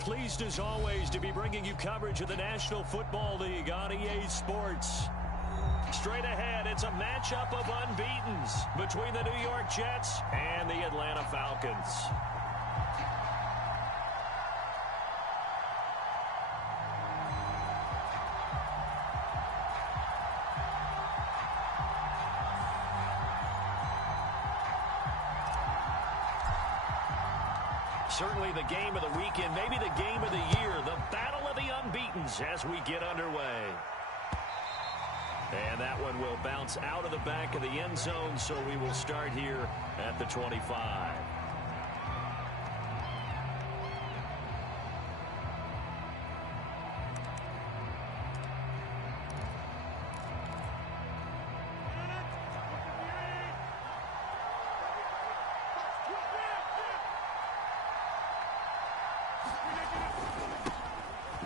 Pleased as always to be bringing you coverage of the National Football League on EA Sports. Straight ahead, it's a matchup of unbeatens between the New York Jets and the Atlanta Falcons. Certainly the game of the weekend, maybe the game of the year, the battle of the unbeatens as we get underway. And that one will bounce out of the back of the end zone, so we will start here at the 25.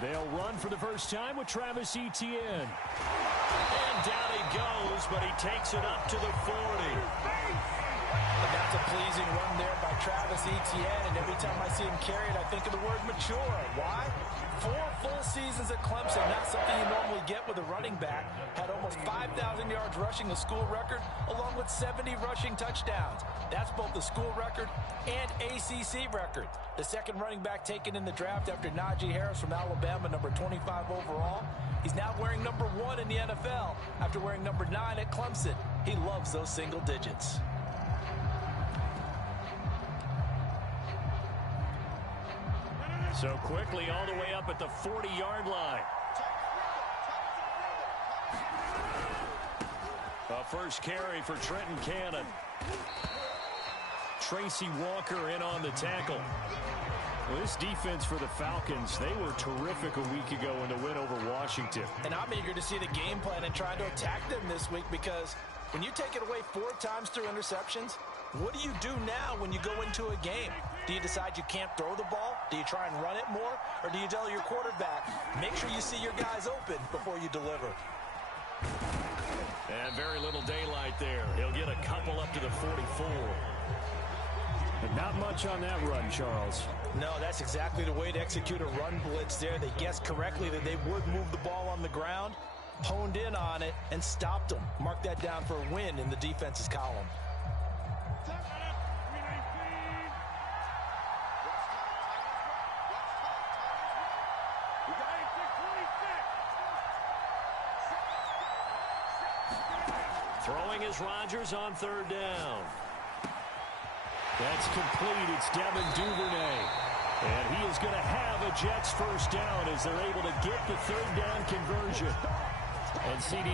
They'll run for the first time with Travis Etienne. And down he goes, but he takes it up to the 40. And that's a pleasing run there by Travis Etienne, and every time I see him carry it, I think of the word mature. Why? 4 full seasons at Clemson, not something you normally get with a running back. Had almost 5,000 yards rushing, the school record, along with 70 rushing touchdowns. That's both the school record and ACC record. The second running back taken in the draft after Najee Harris from Alabama, number 25 overall. He's now wearing number 1 in the NFL after wearing number 9 at Clemson. He loves those single digits. So quickly all the way up at the 40-yard line. A first carry for Trenton Cannon. Tracy Walker in on the tackle. Well, this defense for the Falcons, they were terrific a week ago in the win over Washington. And I'm eager to see the game plan and try to attack them this week, because when you take it away 4 times through interceptions, what do you do now when you go into a game? Do you decide you can't throw the ball? Do you try and run it more? Or do you tell your quarterback, make sure you see your guys open before you deliver? And very little daylight there. He'll get a couple up to the 44. But not much on that run, Charles. No, that's exactly the way to execute a run blitz there. They guessed correctly that they would move the ball on the ground, honed in on it, and stopped them. Mark that down for a win in the defense's column. Throwing is Rodgers on 3rd down. That's complete. It's Devin Duvernay. And he is going to have a Jets first down as they're able to get the 3rd down conversion. And CD,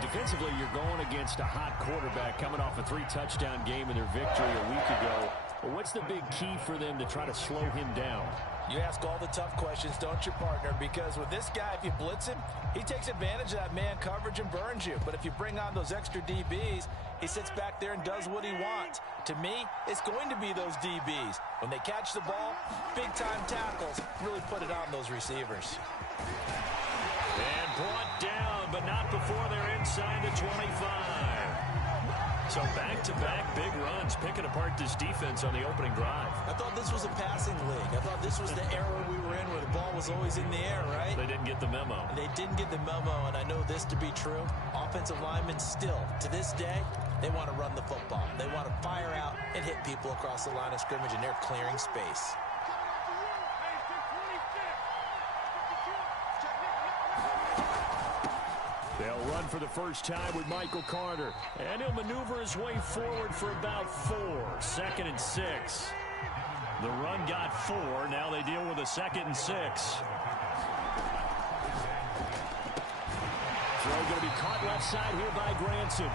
defensively, you're going against a hot quarterback coming off a 3-touchdown game in their victory a week ago. Well, what's the big key for them to try to slow him down? You ask all the tough questions, don't you, partner? Because with this guy, if you blitz him, he takes advantage of that man coverage and burns you. But if you bring on those extra DBs, he sits back there and does what he wants. To me, it's going to be those DBs. When they catch the ball, big-time tackles really put it on those receivers. And brought down, but not before they're inside the 25. So back-to-back big runs, picking apart this defense on the opening drive. I thought this was a passing league. I thought this was the era we were in where the ball was always in the air, right? They didn't get the memo. They didn't get the memo, and I know this to be true. Offensive linemen still, to this day, they want to run the football. They want to fire out and hit people across the line of scrimmage, and they're clearing space. They'll run for the first time with Michael Carter. And he'll maneuver his way forward for about 4. 2nd and 6. The run got 4. Now they deal with a 2nd and 6. Throw going to be caught left side here by Granson.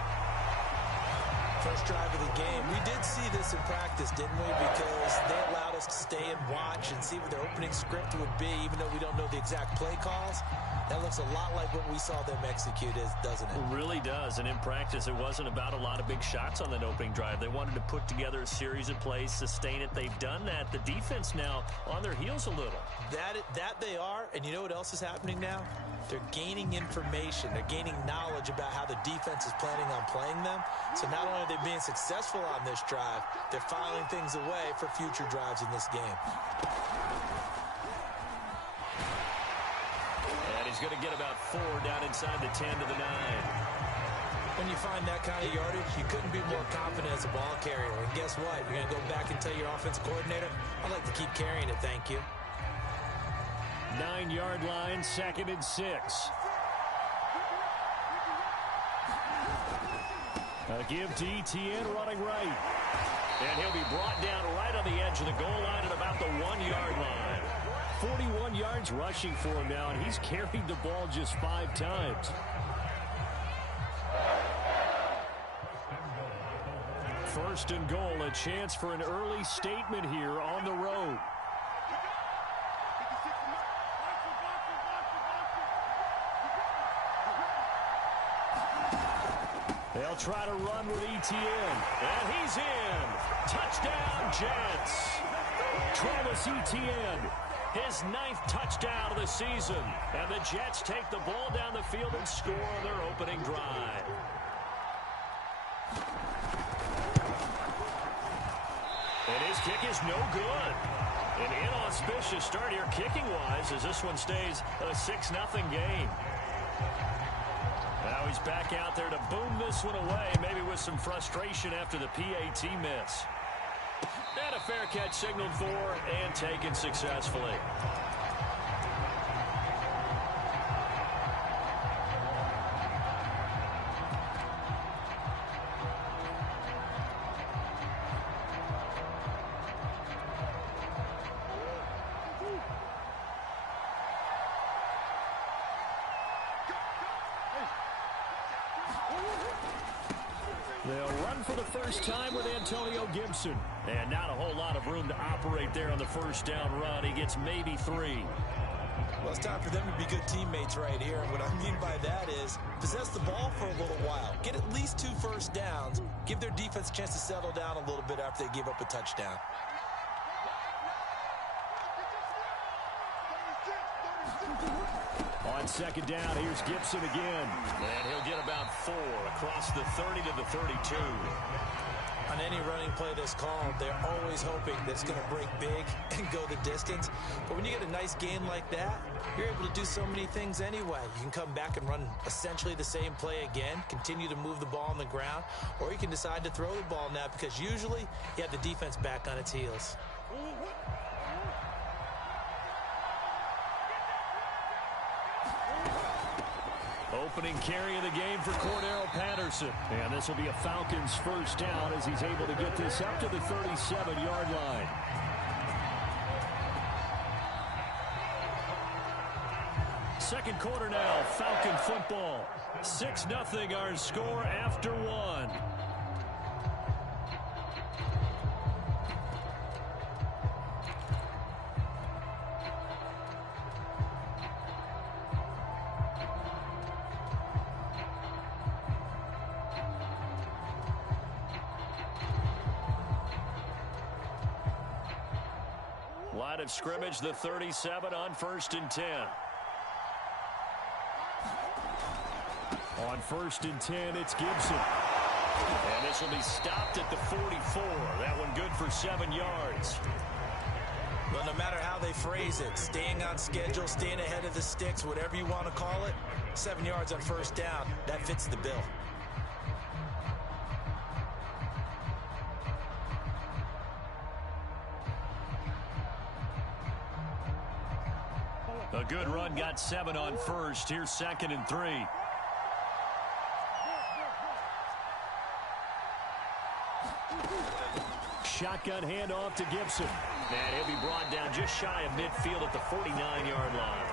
First drive of the game. We did see this in practice, didn't we? Because they allowed us to stay and watch and see what their opening script would be, even though we don't know the exact play calls. That looks a lot like what we saw them execute, doesn't it? It really does. And in practice, it wasn't about a lot of big shots on that opening drive. They wanted to put together a series of plays, sustain it. They've done that. The defense now on their heels a little. That they are. And you know what else is happening now? They're gaining information. They're gaining knowledge about how the defense is planning on playing them. So not only are they being successful on this drive, they're filing things away for future drives in this game. going to get about 4 down inside the 10 to the 9. When you find that kind of yardage, you couldn't be more confident as a ball carrier. And guess what? You're going to go back and tell your offensive coordinator, I'd like to keep carrying it, thank you. 9-yard line, 2nd and 6. A give to Etienne running right. And he'll be brought down right on the edge of the goal line at about the 1-yard line. 41 yards rushing for him now, and he's carried the ball just 5 times. First and goal, a chance for an early statement here on the road. They'll try to run with Etienne. And he's in. Touchdown, Jets. Travis Etienne, his 9th touchdown of the season. And the Jets take the ball down the field and score on their opening drive. And his kick is no good. An inauspicious start here kicking-wise as this one stays a 6-0 game. Now he's back out there to boom this one away, maybe with some frustration after the PAT miss. And a fair catch signaled for and taken successfully. They'll run for the first time with Antonio Gibson. And not a whole lot of room to operate there on the first down run. He gets maybe 3. Well, it's time for them to be good teammates right here. And what I mean by that is possess the ball for a little while. Get at least 2 first downs. Give their defense a chance to settle down a little bit after they give up a touchdown. On second down, here's Gibson again. And he'll get about 4 across the 30 to the 32. On any running play that's called, they're always hoping that it's going to break big and go the distance. But when you get a nice gain like that, you're able to do so many things anyway. You can come back and run essentially the same play again, continue to move the ball on the ground, or you can decide to throw the ball now because usually you have the defense back on its heels. Opening carry of the game for Cordero Patterson. And this will be a Falcons first down as he's able to get this up to the 37-yard line. Second quarter now, Falcon football. 6-0 our score after 1. Line of scrimmage, the 37 on 1st and 10. On 1st and 10, it's Gibson. And this will be stopped at the 44. That one good for 7 yards. Well, no matter how they phrase it, staying on schedule, staying ahead of the sticks, whatever you want to call it, 7 yards on first down, that fits the bill. A good run got 7 on first. Here's 2nd and 3. Shotgun handoff to Gibson. And he'll be brought down just shy of midfield at the 49-yard line.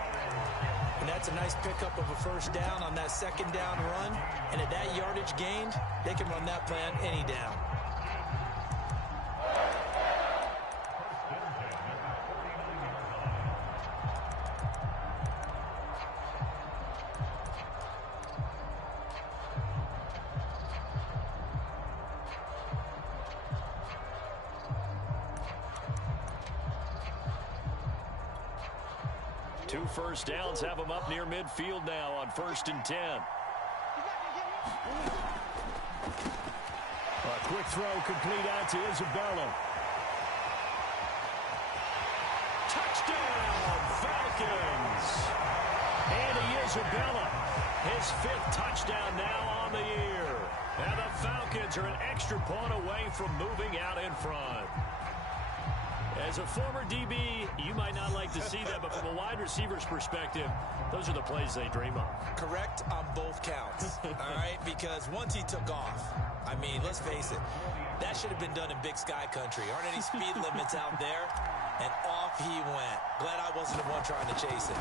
And that's a nice pickup of a first down on that second down run. And at that yardage gained, they can run that play on any down. Two first downs have them up near midfield now on 1st and 10. A quick throw complete out to Isabella. Touchdown, Falcons! And he Isabella. His 5th touchdown now on the year. And the Falcons are an extra point away from moving out in front. As a former DB, you might not like to see that, but from a wide receiver's perspective, those are the plays they dream of. Correct on both counts, all right? Because once he took off, I mean, let's face it, that should have been done in Big Sky Country. Aren't any speed limits out there? And off he went. Glad I wasn't the one trying to chase it.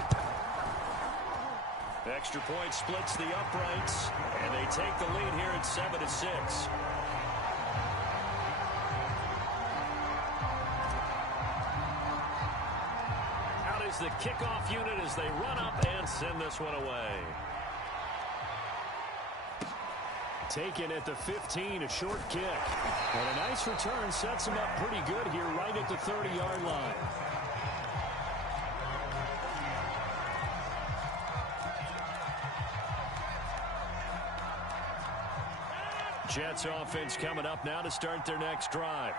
Extra point splits the uprights, and they take the lead here at 7-6. The kickoff unit as they run up and send this one away. Taken at the 15, a short kick. And a nice return sets him up pretty good here right at the 30-yard line. Jets offense coming up now to start their next drive.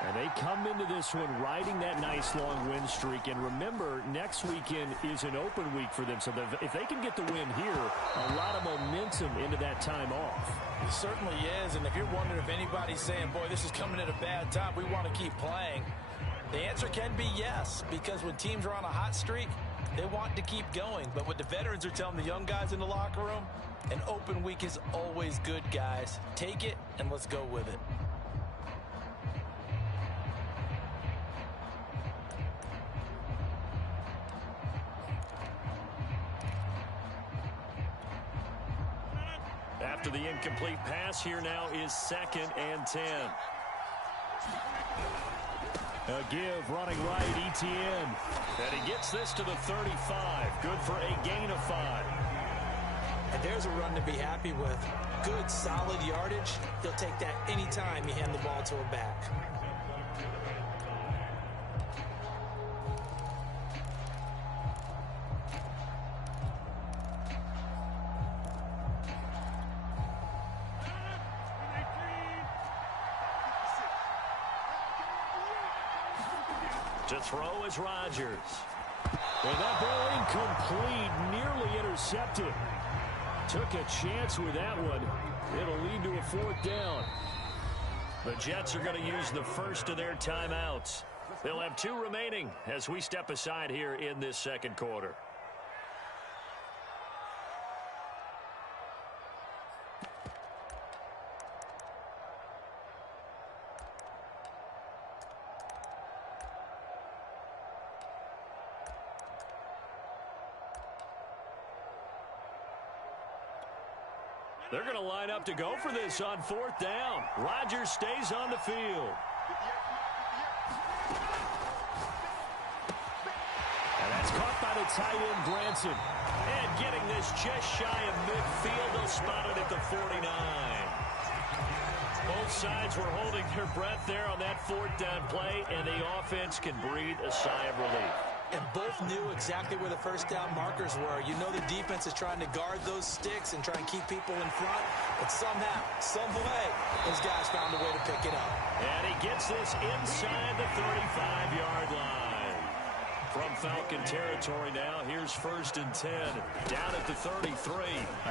And they come into this one riding that nice long win streak. And remember, next weekend is an open week for them. So if they can get the win here, a lot of momentum into that time off. It certainly is. And if you're wondering if anybody's saying, boy, this is coming at a bad time, we want to keep playing, the answer can be yes. Because when teams are on a hot streak, they want to keep going. But what the veterans are telling the young guys in the locker room, an open week is always good, guys. Take it and let's go with it. After the incomplete pass, here now is 2nd and 10. A give, running right, Etienne. And he gets this to the 35. Good for a gain of 5. And there's a run to be happy with. Good, solid yardage. He'll take that anytime you hand the ball to him back. To throw is Rodgers. And that ball incomplete, nearly intercepted. Took a chance with that one. It'll lead to a 4th down. The Jets are going to use the first of their timeouts. They'll have 2 remaining as we step aside here in this second quarter. They're going to line up to go for this on 4th down. Rodgers stays on the field. And that's caught by the tight end, Branson. And getting this just shy of midfield. They'll spot it at the 49. Both sides were holding their breath there on that 4th down play, and the offense can breathe a sigh of relief. And both knew exactly where the first down markers were. You know the defense is trying to guard those sticks and try and keep people in front. But somehow, some way, those guys found a way to pick it up. And he gets this inside the 35-yard line. From Falcon territory now, here's 1st and 10. Down at the 33.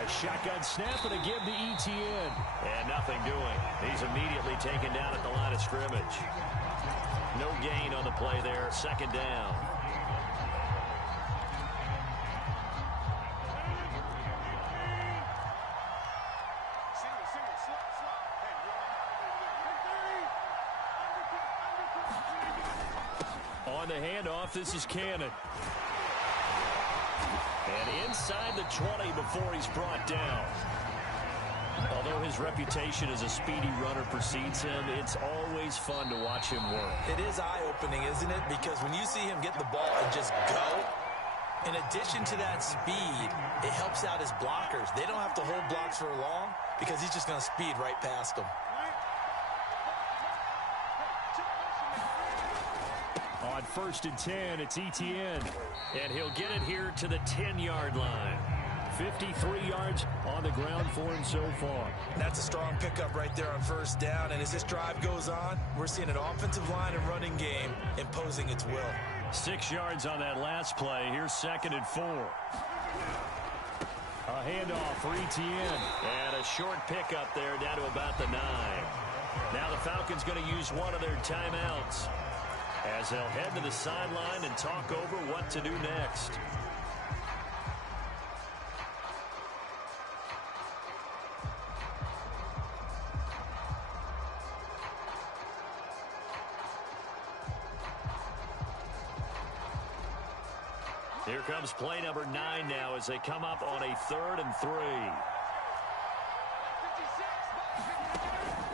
A shotgun snap and a give to Etienne. And nothing doing. He's immediately taken down at the line of scrimmage. No gain on the play there. 2nd down. On the handoff, this is Cannon. And inside the 20 before he's brought down. Although his reputation as a speedy runner precedes him, it's always fun to watch him work. It is eye-opening, isn't it? Because when you see him get the ball and just go, in addition to that speed, it helps out his blockers. They don't have to hold blocks for long because he's just going to speed right past them. On 1st and 10, it's Etienne. And he'll get it here to the 10-yard line. 53 yards on the ground for him so far. That's a strong pickup right there on 1st down. And as this drive goes on, we're seeing an offensive line and running game imposing its will. 6 yards on that last play. Here's 2nd and 4. A handoff for Etienne. And a short pickup there down to about the 9. Now the Falcons going to use one of their timeouts as they'll head to the sideline and talk over what to do next. Here comes play number 9 now as they come up on a 3rd and 3.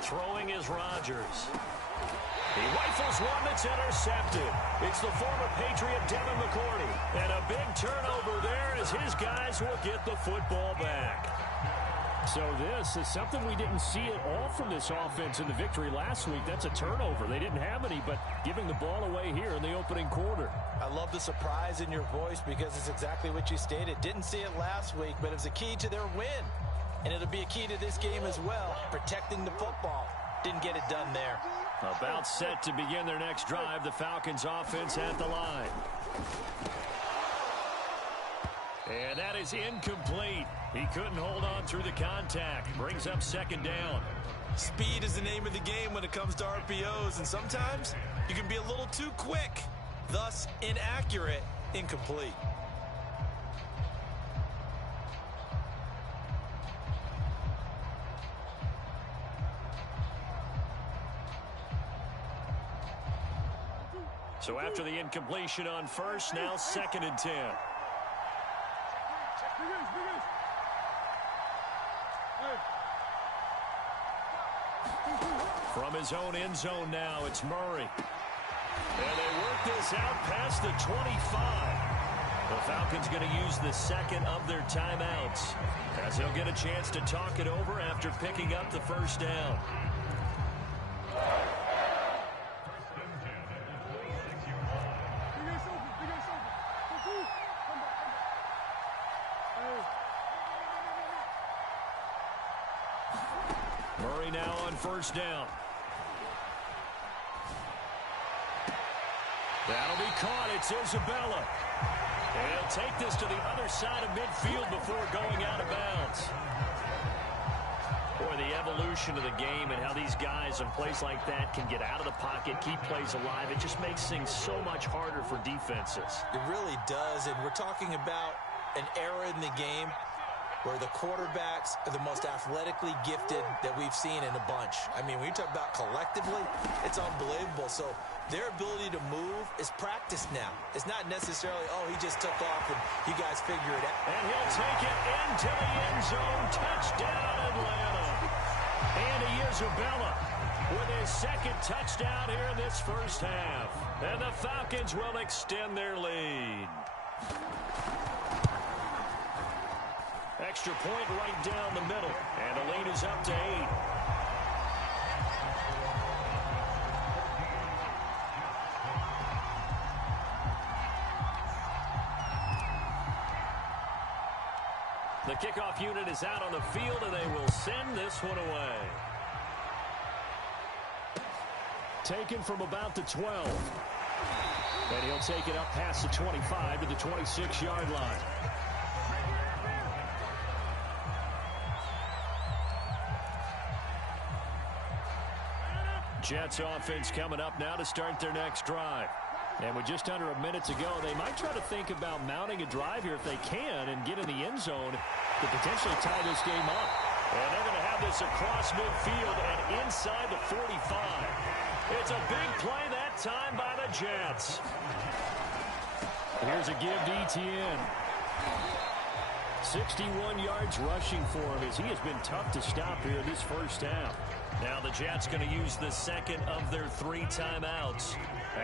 Throwing is Rodgers. He rifles one that's intercepted. It's the former Patriot Devin McCourty. And a big turnover there as his guys will get the football back. So this is something we didn't see at all from this offense in the victory last week. That's a turnover. They didn't have any, but giving the ball away here in the opening quarter. I love the surprise in your voice because it's exactly what you stated. Didn't see it last week, but it was a key to their win. And it'll be a key to this game as well, protecting the football. Didn't get it done there. About set to begin their next drive, the Falcons offense at the line. And that is incomplete. He couldn't hold on through the contact. Brings up 2nd down. Speed is the name of the game when it comes to RPOs, and sometimes you can be a little too quick, thus inaccurate, incomplete. So after the incompletion on first, now 2nd and 10. From his own end zone now, it's Murray. And they work this out past the 25. The Falcons going to use the 2nd of their timeouts as they'll get a chance to talk it over after picking up the 1st down. Murray now on 1st down. That'll be caught. It's Isabella. And he'll take this to the other side of midfield before going out of bounds. Boy, the evolution of the game and how these guys in plays like that can get out of the pocket, keep plays alive, it just makes things so much harder for defenses. It really does, and we're talking about an era in the game where the quarterbacks are the most athletically gifted that we've seen in a bunch. I mean, when you talk about collectively, it's unbelievable. So their ability to move is practiced now. It's not necessarily, oh, he just took off and you guys figure it out. And he'll take it into the end zone. Touchdown, Atlanta. Andy Isabella with his 2nd touchdown here in this 1st half. And the Falcons will extend their lead. Extra point right down the middle. And the lead is up to 8. The kickoff unit is out on the field, and they will send this one away. Taken from about the 12. And he'll take it up past the 25 to the 26-yard line. Jets offense coming up now to start their next drive. And with just under a minute to go, they might try to think about mounting a drive here if they can and get in the end zone to potentially tie this game up. And they're going to have this across midfield and inside the 45. It's a big play that time by the Jets. Here's a give to Etienne. 61 yards rushing for him as he has been tough to stop here this 1st half. Now the Jets going to use the 2nd of their 3 timeouts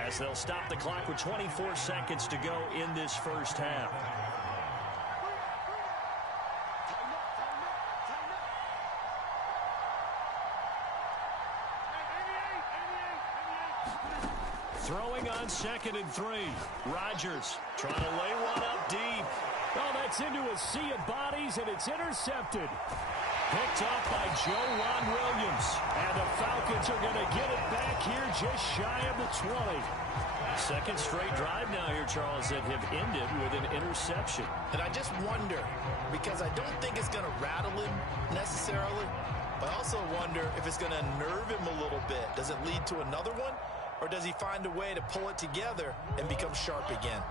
as they'll stop the clock with 24 seconds to go in this 1st half. Throwing on 2nd and 3. Rodgers trying to lay one up deep. Oh, that's into a sea of bodies, and it's intercepted. Picked up by Joe Williams. And the Falcons are going to get it back here just shy of the 20. Second straight drive now here, Charles, that have ended with an interception. And I just wonder, because I don't think it's going to rattle him necessarily, but I also wonder if it's going to nerve him a little bit. Does it lead to another one, or does he find a way to pull it together and become sharp again?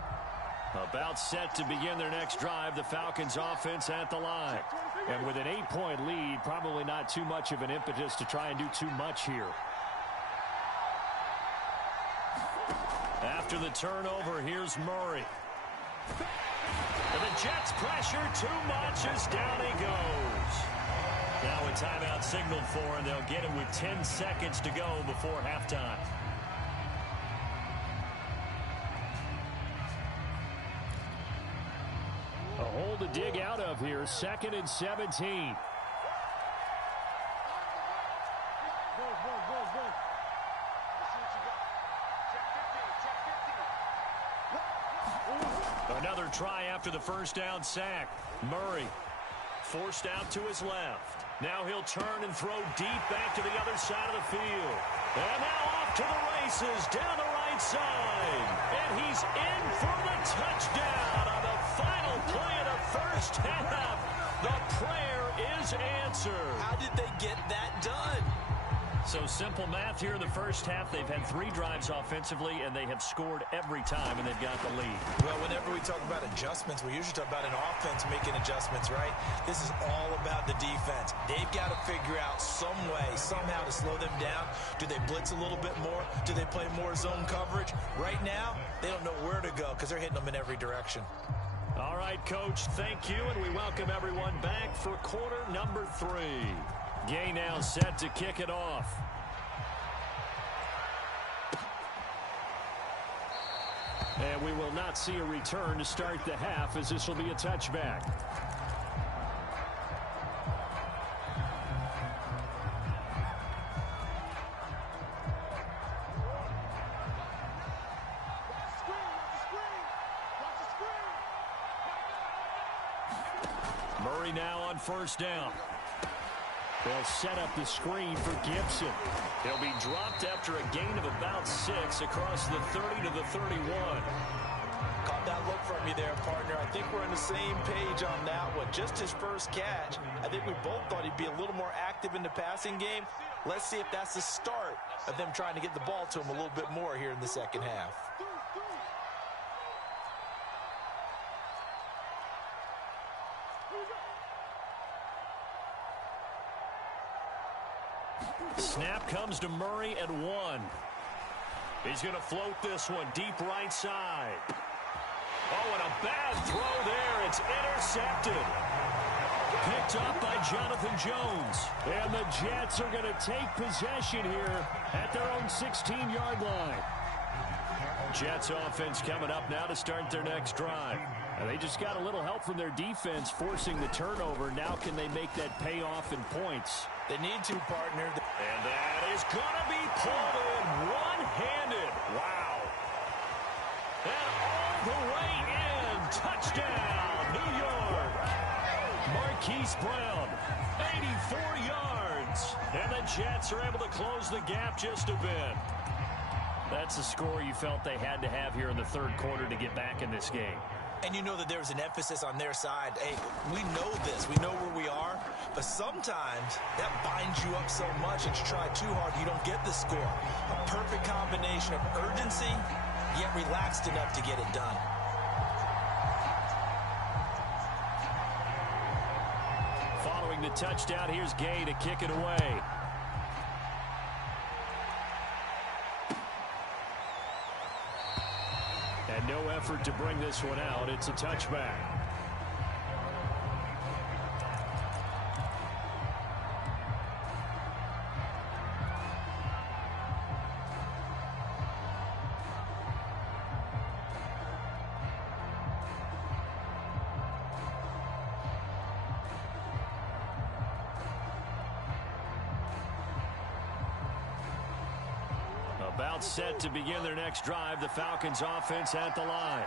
About set to begin their next drive, the Falcons offense at the line. And with an 8-point lead, probably not too much of an impetus to try and do too much here. After the turnover, here's Murray. And the Jets pressure too much as down he goes. Now a timeout signaled for, and they'll get it with 10 seconds to go before halftime. A hole to dig out of here, 2nd and 17. Another try after the first down sack. Murray forced out to his left. Now he'll turn and throw deep back to the other side of the field. And now off to the races down the right side. And he's in for the touchdown on the final play of the first half. The prayer is answered. How did they get that done? So simple math here in the first half. They've had 3 drives offensively, and they have scored every time, and they've got the lead. Well, whenever we talk about adjustments, we usually talk about an offense making adjustments, right? This is all about the defense. They've got to figure out some way, somehow to slow them down. Do they blitz a little bit more? Do they play more zone coverage? Right now, they don't know where to go because they're hitting them in every direction. All right, Coach, thank you, and we welcome everyone back for quarter number 3. Gay now set to kick it off. And we will not see a return to start the half, as this will be a touchback. Murray now on first down. They'll set up the screen for Gibson. He'll be dropped after a gain of about 6 across the 30 to the 31. Caught that look from you there, partner. I think we're on the same page on that one. Just his first catch. I think we both thought he'd be a little more active in the passing game. Let's see if that's the start of them trying to get the ball to him a little bit more here in the second half. Snap comes to Murray at 1. He's going to float this one deep right side. Oh, and a bad throw there. It's intercepted. Picked up by Jonathan Jones. And the Jets are going to take possession here at their own 16-yard line. Jets offense coming up now to start their next drive. And they just got a little help from their defense forcing the turnover. Now can they make that pay off in points? They need to, partner. And that is going to be pulled in one-handed. Wow. And all the way in. Touchdown, New York. Marquise Brown, 84 yards. And the Jets are able to close the gap just a bit. That's a score you felt they had to have here in the third quarter to get back in this game. And you know that there's an emphasis on their side. Hey, we know this. We know where we are. But sometimes that binds you up so much and you try too hard, you don't get the score. A perfect combination of urgency, yet relaxed enough to get it done. Following the touchdown, here's Gay to kick it away. And no effort to bring this one out. It's a touchback. About set to begin their next drive. The Falcons offense at the line.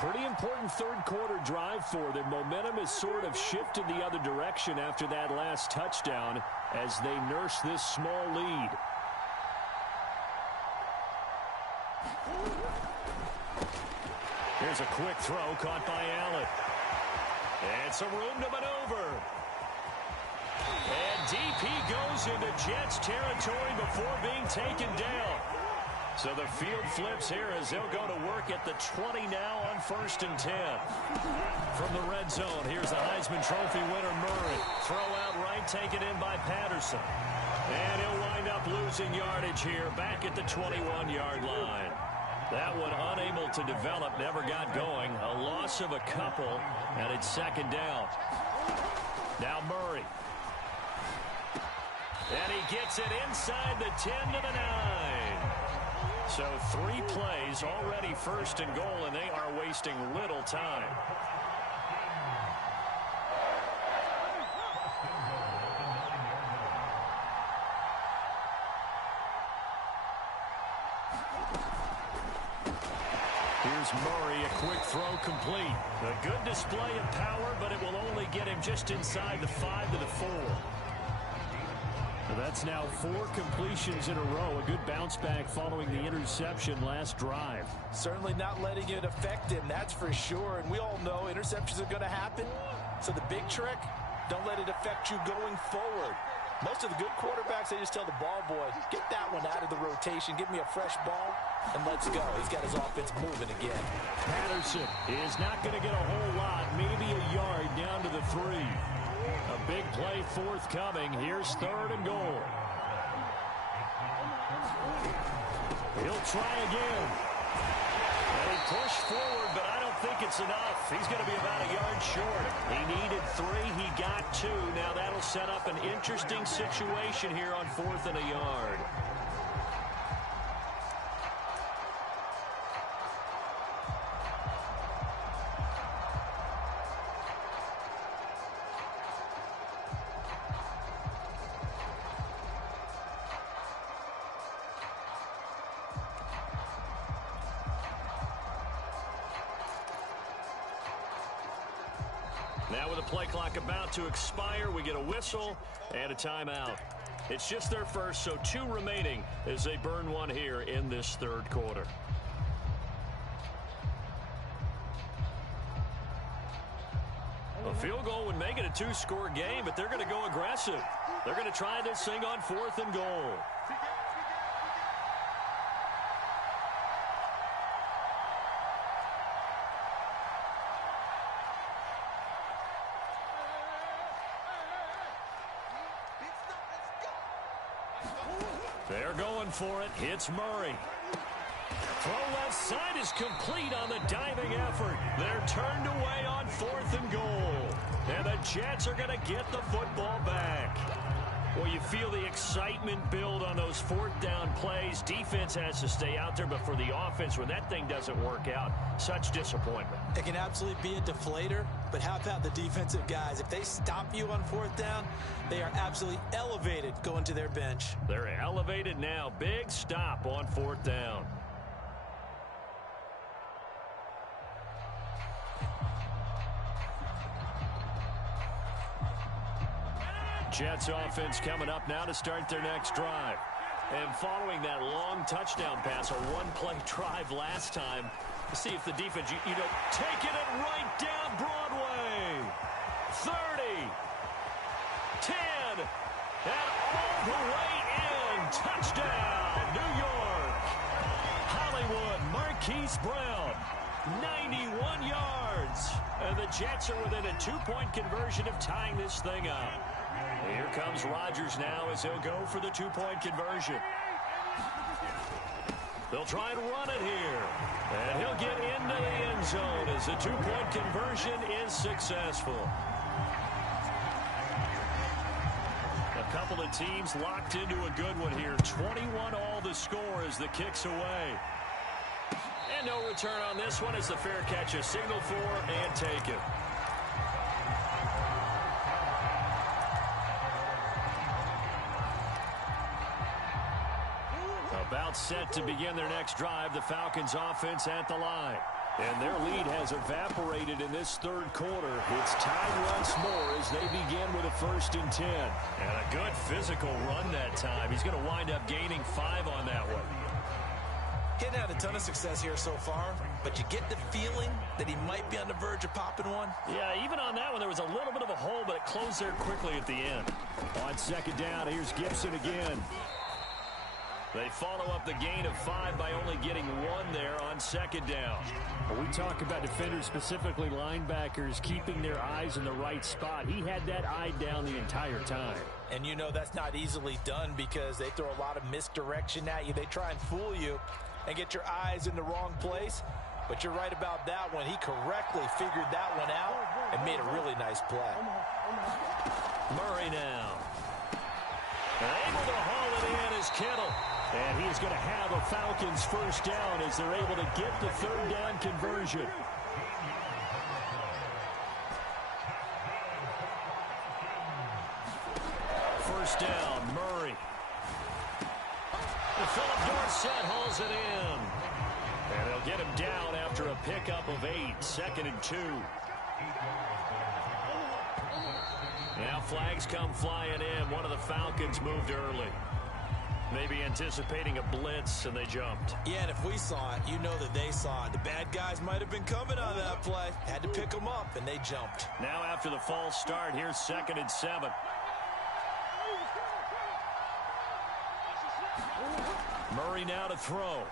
Pretty important third quarter drive for them. Momentum has sort of shifted the other direction after that last touchdown as they nurse this small lead. Here's a quick throw caught by Allen. And some room to maneuver. And deep he goes into Jets territory before being taken down. So the field flips here as they'll go to work at the 20 now on 1st and 10. From the red zone, here's the Heisman Trophy winner Murray. Throw out right, taken in by Patterson. And he'll wind up losing yardage here back at the 21-yard line. That one unable to develop, never got going. A loss of a couple, and it's 2nd down. Now Murray. And he gets it inside the 10 to the 9. So 3 plays already 1st and goal, and they are wasting little time. Here's Murray, a quick throw complete. A good display of power, but it will only get him just inside the 5 to the 4. That's now 4 completions in a row. A good bounce back following the interception last drive. Certainly not letting it affect him, that's for sure. And we all know interceptions are going to happen. So the big trick, don't let it affect you going forward. Most of the good quarterbacks, they just tell the ball boy, get that one out of the rotation, give me a fresh ball, and let's go. He's got his offense moving again. Patterson is not going to get a whole lot, maybe a yard down to the 3. A big play forthcoming. Here's 3rd and goal. He'll try again. And he pushed forward, but I don't think it's enough. He's going to be about a yard short. He needed 3. He got 2. Now that'll set up an interesting situation here on 4th and a yard. Now with the play clock about to expire, we get a whistle and a timeout. It's just their first, so 2 remaining as they burn one here in this 3rd quarter. A field goal would make it a 2-score game, but they're going to go aggressive. They're going to try this thing on 4th and goal. They're going for it. It's Murray. Throw left side is complete on the diving effort. They're turned away on 4th and goal. And the Jets are going to get the football back. Well, you feel the excitement build on those 4th down plays. Defense has to stay out there, but for the offense, when that thing doesn't work out, such disappointment. It can absolutely be a deflator, but how about the defensive guys? If they stop you on 4th down, they are absolutely elevated going to their bench. They're elevated now. Big stop on 4th down. Jets offense coming up now to start their next drive. And following that long touchdown pass, a 1-play drive last time, see if the defense, you know, taking it right down Broadway. 30, 10, and all the way in. Touchdown, New York. Hollywood, Marquise Brown, 91 yards. And the Jets are within a 2-point conversion of tying this thing up. Here comes Rodgers now as he'll go for the 2-point conversion. They'll try and run it here. And he'll get into the end zone as the 2-point conversion is successful. A couple of teams locked into a good one here. 21 all the score as the kick's away. And no return on this one as the fair catch is signaled for and taken. About set to begin their next drive. The Falcons offense at the line. And their lead has evaporated in this third quarter. It's tied once more as they begin with a 1st and 10. And a good physical run that time. He's going to wind up gaining 5 on that one. He hadn't had a ton of success here so far, but you get the feeling that he might be on the verge of popping one. Yeah, even on that one, there was a little bit of a hole, but it closed there quickly at the end. On 2nd down, here's Gibson again. They follow up the gain of 5 by only getting 1 there on 2nd down. When we talk about defenders, specifically linebackers, keeping their eyes in the right spot, he had that eye down the entire time. And you know that's not easily done because they throw a lot of misdirection at you. They try and fool you and get your eyes in the wrong place. But you're right about that one. He correctly figured that one out and made a really nice play. Murray now. Able to haul it in is Kittle. And he is going to have a Falcons 1st down as they're able to get the 3rd down conversion. First down, Murray. Philip Dorsett hauls it in. And they'll get him down after a pickup of 8, 2nd and 2. Now flags come flying in. One of the Falcons moved early. Maybe anticipating a blitz, and they jumped. Yeah, and if we saw it, you know that they saw it. The bad guys might have been coming on that play. Had to pick them up, and they jumped. Now after the false start, here's 2nd and 7. Murray now to throw.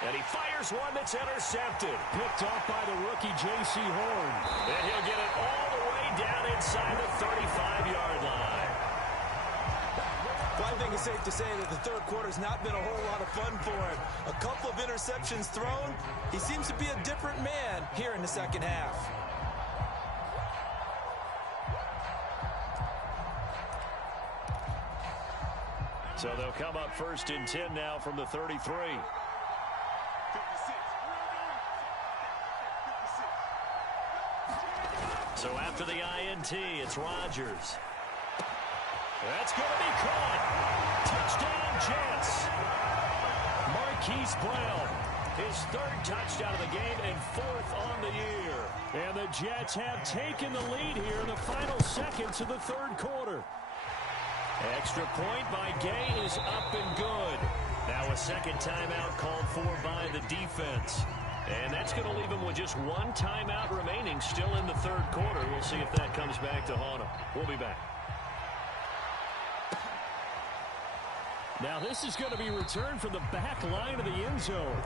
And he fires one that's intercepted. Picked off by the rookie J.C. Horn. And he'll get it all the way down inside the 35-yard line. Well, I think it's safe to say that the third quarter's not been a whole lot of fun for him. A couple of interceptions thrown. He seems to be a different man here in the second half. So they'll come up 1st and 10 now from the 33. So after the INT, it's Rodgers. That's going to be caught. Touchdown, Jets. Marquise Brown, his 3rd touchdown of the game and 4th on the year. And the Jets have taken the lead here in the final seconds of the third quarter. Extra point by Gay is up and good. Now a 2nd timeout called for by the defense. And that's going to leave him with just 1 timeout remaining still in the third quarter. We'll see if that comes back to haunt him. We'll be back. Now this is going to be returned from the back line of the end zone.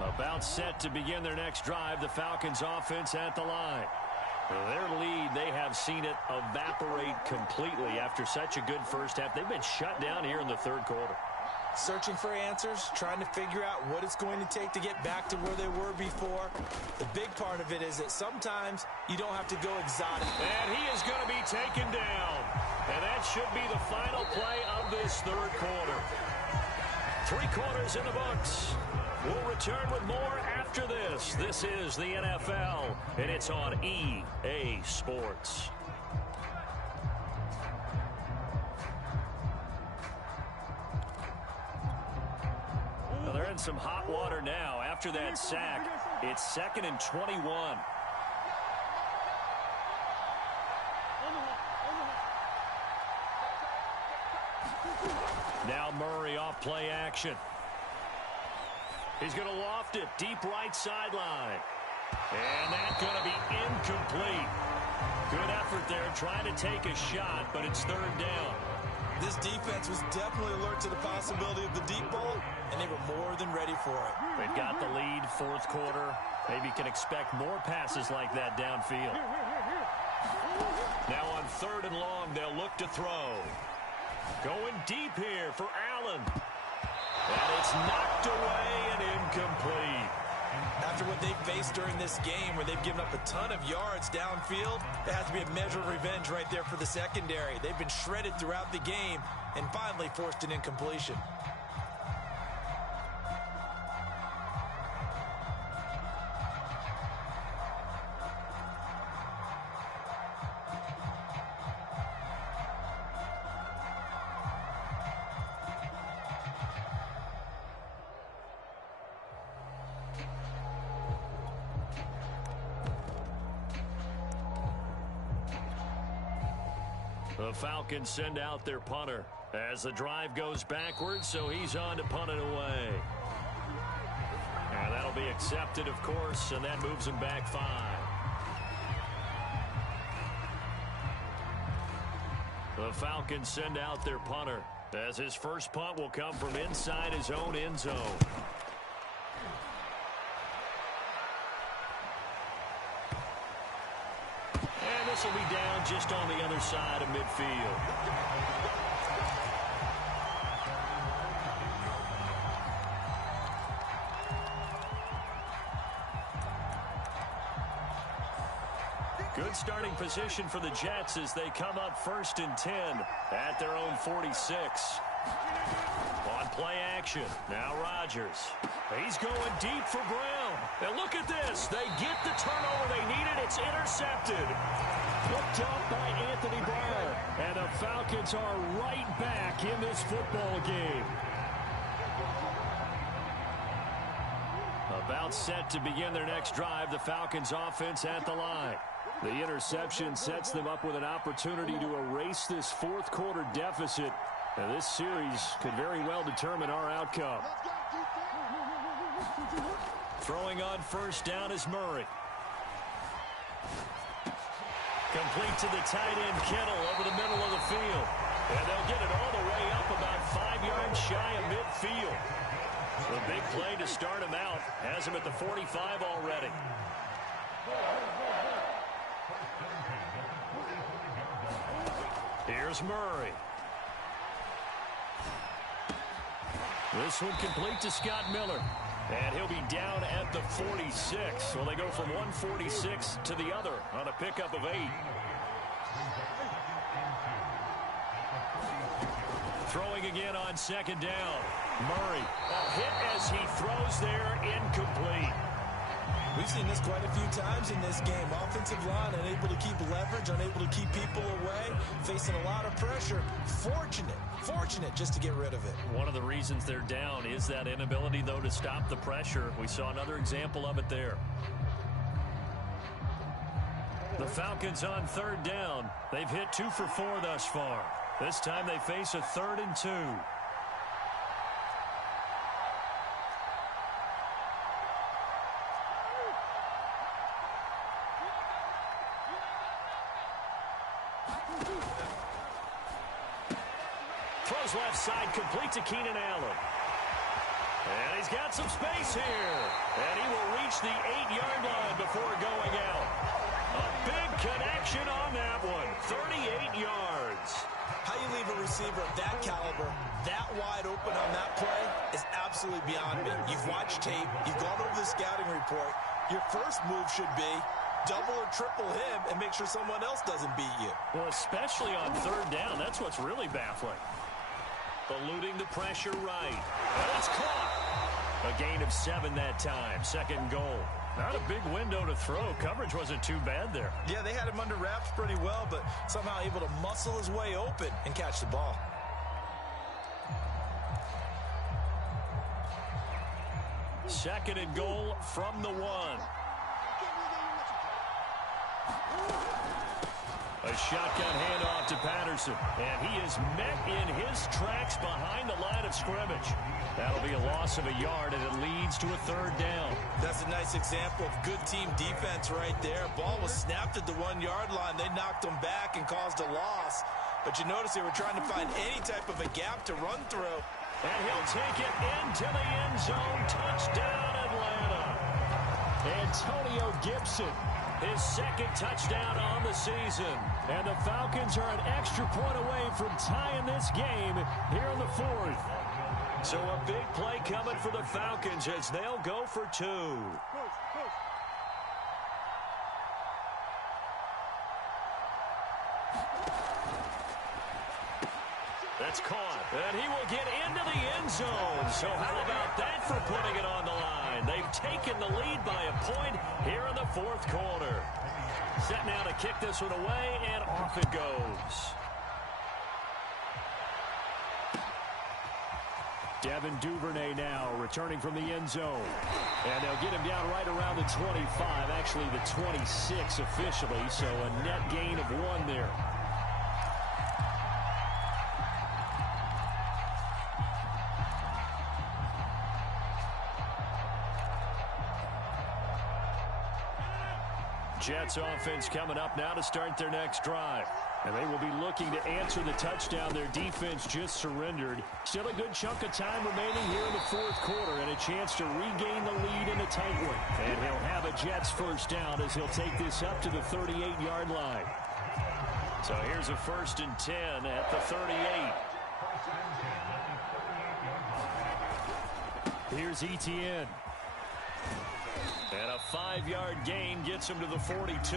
About set to begin their next drive, the Falcons offense at the line. Their lead, they have seen it evaporate completely after such a good first half. They've been shut down here in the third quarter. Searching for answers, trying to figure out what it's going to take to get back to where they were before. The big part of it is that sometimes you don't have to go exotic. And he is going to be taken down. And that should be the final play of this third quarter. 3 quarters in the books. We'll return with more after this. This is the NFL, and it's on EA Sports. Well, they're in some hot water now. After that sack, it's 2nd and 21. Now Murray off play action. He's going to loft it deep right sideline. And that's going to be incomplete. Good effort there trying to take a shot, but it's 3rd down. This defense was definitely alert to the possibility of the deep ball, and they were more than ready for it. They've got the lead, 4th quarter. Maybe you can expect more passes like that downfield. Now on 3rd and long, they'll look to throw. Going deep here for Allen. And it's knocked away and incomplete. After what they faced during this game where they've given up a ton of yards downfield, there has to be a measure of revenge right there for the secondary. They've been shredded throughout the game and finally forced an incompletion. The Falcons send out their punter as the drive goes backwards, so he's on to punt it away. And that'll be accepted, of course, and that moves him back 5. The Falcons send out their punter as his first punt will come from inside his own end zone. And this will be down just on the other side of midfield. Good starting position for the Jets as they come up 1st and 10 at their own 46. On play action, now Rodgers. He's going deep for Brown. And look at this. They get the turnover they needed. It's intercepted. Picked up by Anthony Brown. And the Falcons are right back in this football game. About set to begin their next drive, the Falcons offense at the line. The interception sets them up with an opportunity to erase this fourth quarter deficit. And this series could very well determine our outcome. Throwing on first down is Murray. Complete to the tight end Kittle over the middle of the field. And they'll get it all the way up about 5 yards shy of midfield. The big play to start him out has him at the 45 already. Here's Murray. This one complete to Scott Miller. And he'll be down at the 46. Well, they go from 146 to the other on a pickup of 8. Throwing again on 2nd down. Murray, a hit as he throws there, incomplete. We've seen this quite a few times in this game. Offensive line unable to keep leverage, unable to keep people away, facing a lot of pressure. Fortunate just to get rid of it. One of the reasons they're down is that inability, though, to stop the pressure. We saw another example of it there. The Falcons on 3rd down. They've hit 2 for 4 thus far. This time they face a 3rd and 2. Throws left side, complete to Keenan Allen. And he's got some space here. And he will reach the 8-yard line before going out. A big connection on that one. 38 yards. How you leave a receiver of that caliber, that wide open on that play is absolutely beyond me. You've watched tape. You've gone over the scouting report. Your first move should be double or triple him and make sure someone else doesn't beat you. Well, especially on 3rd down. That's what's really baffling. Eluding the pressure right. And it's caught. A gain of 7 that time. 2nd goal. Not a big window to throw. Coverage wasn't too bad there. Yeah, they had him under wraps pretty well, but somehow able to muscle his way open and catch the ball. Second and goal from the 1. A shotgun handoff to Patterson. And he is met in his tracks behind the line of scrimmage. That'll be a loss of a yard, and it leads to a 3rd down. That's a nice example of good team defense right there. Ball was snapped at the 1-yard line. They knocked him back and caused a loss. But you notice they were trying to find any type of a gap to run through. And he'll take it into the end zone. Touchdown, Atlanta. Antonio Gibson. His 2nd touchdown on the season. And the Falcons are an extra point away from tying this game here in the 4th. So a big play coming for the Falcons as they'll go for 2. That's caught. And he will get into the end zone. So how about that for putting it on the line? They've taken the lead by a point here in the 4th quarter. Set now to kick this one away, and off it goes. Devin Duvernay now returning from the end zone. And they'll get him down right around the 25, actually the 26 officially, so a net gain of 1 there. Jets offense coming up now to start their next drive. And they will be looking to answer the touchdown their defense just surrendered. Still a good chunk of time remaining here in the fourth quarter and a chance to regain the lead in a tight one. And he'll have a Jets first down as he'll take this up to the 38-yard line. So here's a 1st and 10 at the 38. Here's Etienne. And a 5-yard gain gets him to the 42.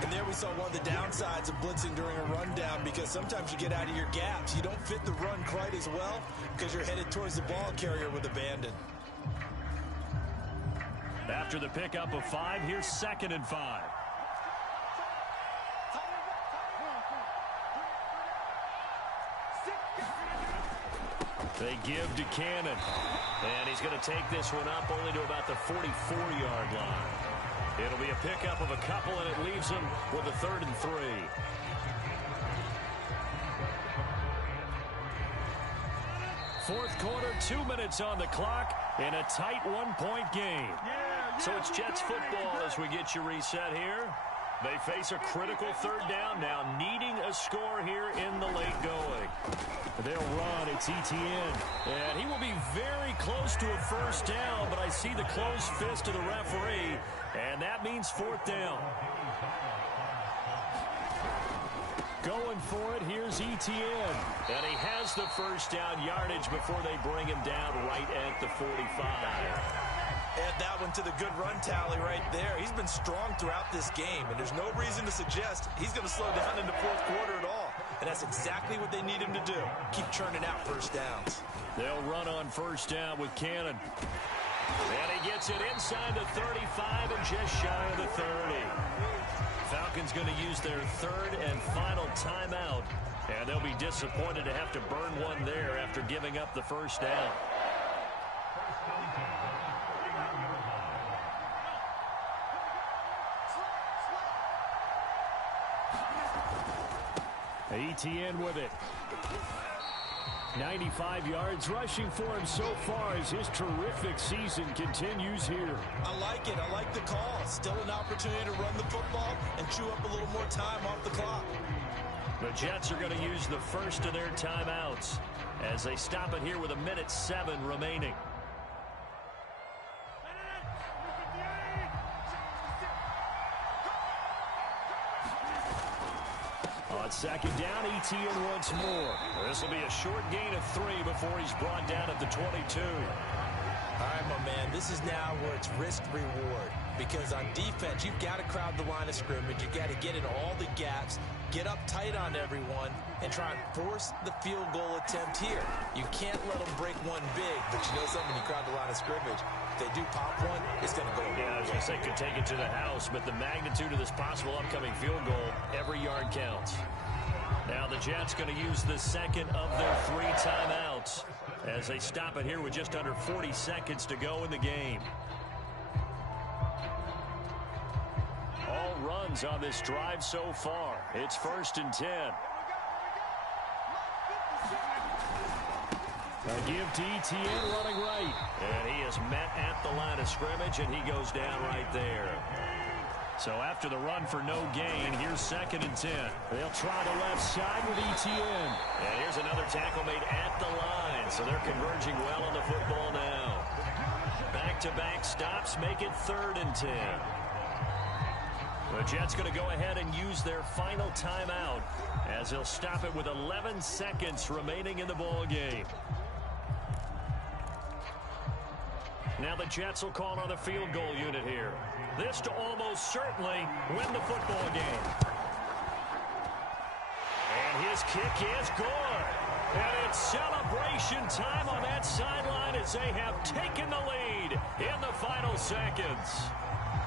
And there we saw one of the downsides of blitzing during a rundown, because sometimes you get out of your gaps. You don't fit the run quite as well because you're headed towards the ball carrier with abandon. After the pickup of 5, here's 2nd and 5. They give to Cannon. And he's going to take this one up only to about the 44-yard line. It'll be a pickup of a couple, and it leaves him with a 3rd and 3. Fourth quarter, 2 minutes on the clock, in a tight 1-point game. So it's Jets football as we get you reset here. They face a critical 3rd down now, needing a score here in the late going. They'll run. It's Etienne. And he will be very close to a first down, but I see the closed fist of the referee, and that means 4th down. Going for it, here's Etienne. And he has the first down yardage before they bring him down right at the 45. Add that one to the good run tally right there. He's been strong throughout this game, and there's no reason to suggest he's going to slow down in the fourth quarter at all. And that's exactly what they need him to do. Keep churning out first downs. They'll run on first down with Cannon. And he gets it inside the 35 and just shy of the 30. Falcons going to use their 3rd and final timeout. And they'll be disappointed to have to burn one there after giving up the first down. Etienne with it. 95 yards rushing for him so far as his terrific season continues here. I like it. I like the call. Still an opportunity to run the football and chew up a little more time off the clock. The Jets are going to use the first of their timeouts as they stop it here with 1:07 remaining. On 2nd down, Etienne once more. This will be a short gain of 3 before he's brought down at the 22. All right, my man, this is now where it's risk-reward. Because on defense, you've got to crowd the line of scrimmage. You've got to get in all the gaps, get up tight on everyone, and try and force the field goal attempt here. You can't let them break one big, but you know something, you crowd the line of scrimmage. If they do pop one, it's going to go. Yeah, I was going to say could take it to the house, but the magnitude of this possible upcoming field goal, every yard counts. Now the Jets going to use the 2nd of their 3 timeouts as they stop it here with just under 40 seconds to go in the game. All runs on this drive so far. It's 1st and 10. A give to Etienne running right. And he is met at the line of scrimmage, and he goes down right there. So after the run for no gain, here's 2nd and 10. They'll try the left side with Etienne. And here's another tackle made at the line. So they're converging well on the football now. Back-to-back stops make it 3rd and 10. The Jets going to go ahead and use their final timeout as they'll stop it with 11 seconds remaining in the ball game. Now the Jets will call on the field goal unit here. This to almost certainly win the football game. And his kick is good. And it's celebration time on that sideline as they have taken the lead in the final seconds.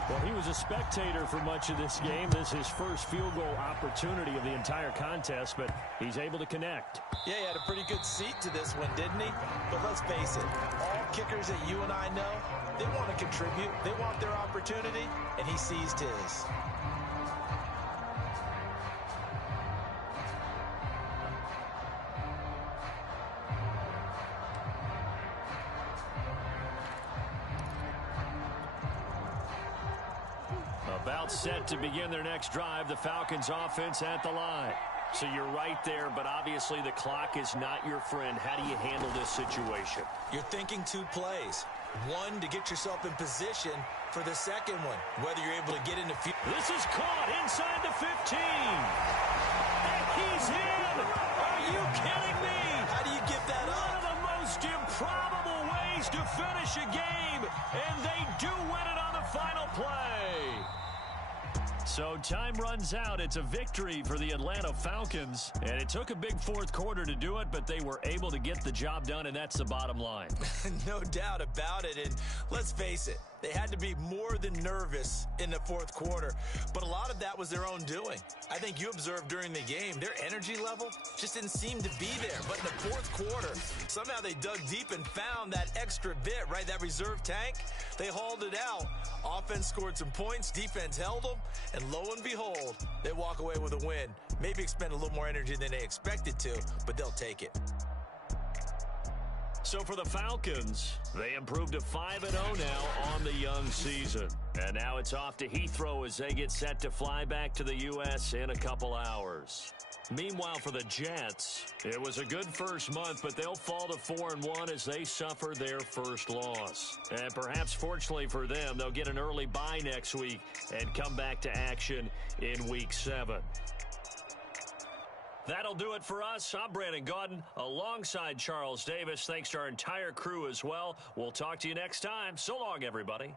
Well, he was a spectator for much of this game. This is his first field goal opportunity of the entire contest, but he's able to connect. Yeah, he had a pretty good seat to this one, didn't he? But let's face it, all kickers that you and I know, they want to contribute. They want their opportunity, and he seized his. About about set to begin their next drive. The Falcons offense at the line. So you're right there, but obviously the clock is not your friend. How do you handle this situation? You're thinking 2 plays. One, to get yourself in position for the second one, whether you're able to get into field. This is caught inside the 15. And he's in. Are you kidding me? How do you give that up? One of the most improbable ways to finish a game, and they do win it on the final play. So time runs out. It's a victory for the Atlanta Falcons. And it took a big fourth quarter to do it, but they were able to get the job done, and that's the bottom line. No doubt about it. And let's face it, they had to be more than nervous in the fourth quarter. But a lot of that was their own doing. I think you observed during the game, their energy level just didn't seem to be there. But in the fourth quarter, somehow they dug deep and found that extra bit, right? That reserve tank. They hauled it out. Offense scored some points. Defense held them. And lo and behold, they walk away with a win. Maybe expend a little more energy than they expected to, but they'll take it. So for the Falcons, they improved to 5-0 now on the young season. And now it's off to Heathrow as they get set to fly back to the U.S. in a couple hours. Meanwhile, for the Jets, it was a good first month, but they'll fall to 4-1 as they suffer their first loss. And perhaps fortunately for them, they'll get an early bye next week and come back to action in Week 7. That'll do it for us. I'm Brandon Gaudin alongside Charles Davis. Thanks to our entire crew as well. We'll talk to you next time. So long, everybody.